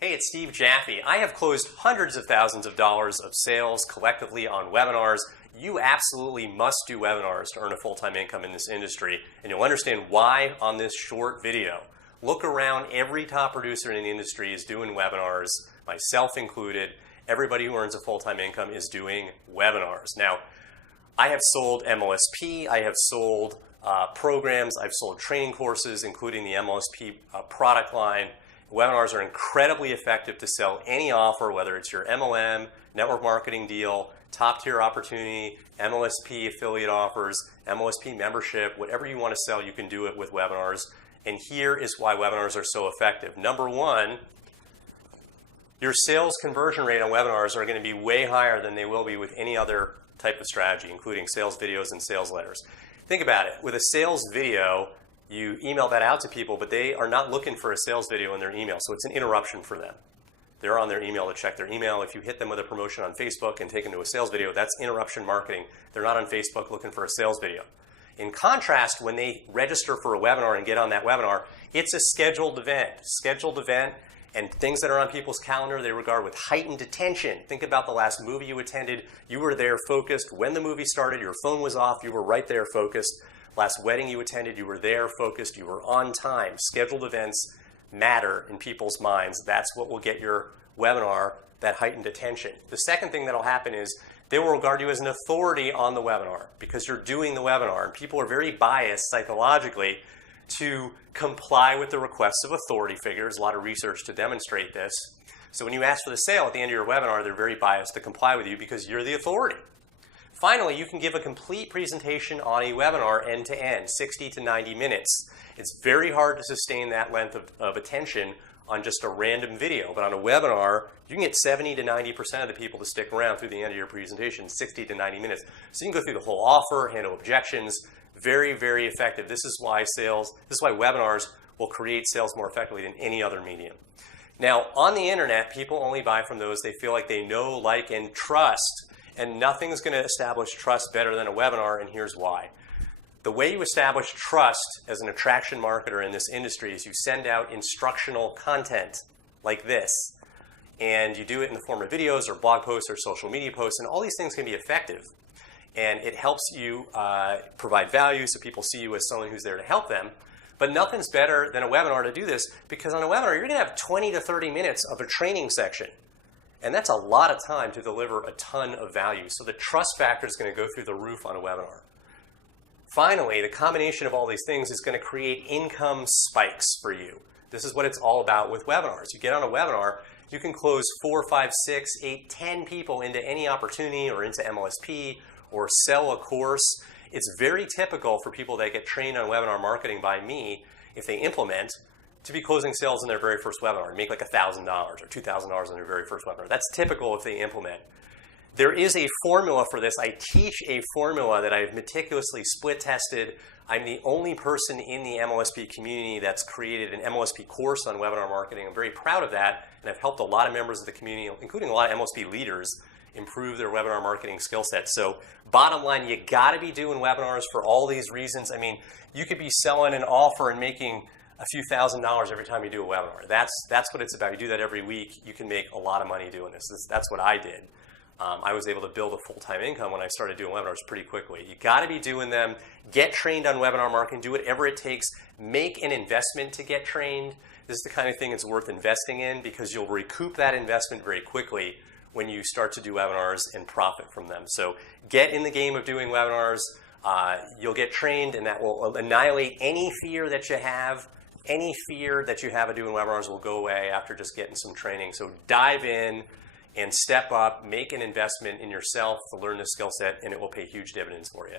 Hey, it's Steve Jaffe. I have closed hundreds of thousands of dollars of sales collectively on webinars. You absolutely must do webinars to earn a full-time income in this industry, and you'll understand why on this short video. Look around, every top producer in the industry is doing webinars, myself included. Everybody who earns a full-time income is doing webinars. Now, I have sold MLSP, I have sold programs, I've sold training courses, including the MLSP product line. Webinars are incredibly effective to sell any offer, whether it's your MLM, network marketing deal, top tier opportunity, MLSP affiliate offers, MLSP membership, whatever you want to sell, you can do it with webinars. And here is why webinars are so effective. Number one, your sales conversion rate on webinars are going to be way higher than they will be with any other type of strategy, including sales videos and sales letters. Think about it. With a sales video, you email that out to people, but they are not looking for a sales video in their email, so it's an interruption for them. They're on their email to check their email. If you hit them with a promotion on Facebook and take them to a sales video, that's interruption marketing. They're not on Facebook looking for a sales video. In contrast, when they register for a webinar and get on that webinar, it's a scheduled event. Scheduled event, and things that are on people's calendar they regard with heightened attention. Think about the last movie you attended. You were there focused. When the movie started, your phone was off. You were right there focused. Last wedding you attended, you were there focused, you were on time. Scheduled events matter in people's minds. That's what will get your webinar that heightened attention. The second thing that'll happen is they will regard you as an authority on the webinar because you're doing the webinar, and people are very biased psychologically to comply with the requests of authority figures. A lot of research to demonstrate this. So when you ask for the sale at the end of your webinar, they're very biased to comply with you because you're the authority. Finally, you can give a complete presentation on a webinar end to end, 60 to 90 minutes. It's very hard to sustain that length of attention on just a random video, but on a webinar, you can get 70 to 90% of the people to stick around through the end of your presentation, 60 to 90 minutes. So you can go through the whole offer, handle objections, very, very effective. This is why webinars will create sales more effectively than any other medium. Now, on the internet, people only buy from those they feel like they know, like, and trust. And nothing's going to establish trust better than a webinar, and here's why. The way you establish trust as an attraction marketer in this industry is you send out instructional content like this. And you do it in the form of videos or blog posts or social media posts, and all these things can be effective. And it helps you provide value so people see you as someone who's there to help them. But nothing's better than a webinar to do this, because on a webinar, you're going to have 20 to 30 minutes of a training section. And that's a lot of time to deliver a ton of value. So the trust factor is going to go through the roof on a webinar. Finally, the combination of all these things is going to create income spikes for you. This is what it's all about with webinars. You get on a webinar, you can close 4, 5, 6, 8, 10 people into any opportunity or into MLSP or sell a course. It's very typical for people that get trained on webinar marketing by me, if they implement, to be closing sales in their very first webinar, make like $1,000 or $2,000 on their very first webinar. That's typical if they implement. There is a formula for this. I teach a formula that I've meticulously split tested. I'm the only person in the MLSP community that's created an MLSP course on webinar marketing. I'm very proud of that, and I've helped a lot of members of the community, including a lot of MLSP leaders, improve their webinar marketing skill set. So bottom line, you got to be doing webinars for all these reasons. I mean, you could be selling an offer and making a few $1,000s every time you do a webinar. That's what it's about. You do that every week, you can make a lot of money doing this. That's what I did. I was able to build a full-time income when I started doing webinars pretty quickly. You got to be doing them. Get trained on webinar marketing. Do whatever it takes. Make an investment to get trained. This is the kind of thing it's worth investing in, because you'll recoup that investment very quickly when you start to do webinars and profit from them. So get in the game of doing webinars. You'll get trained, and that will annihilate any fear that you have. Any fear that you have of doing webinars will go away after just getting some training. So dive in and step up, make an investment in yourself to learn this skill set, and it will pay huge dividends for you.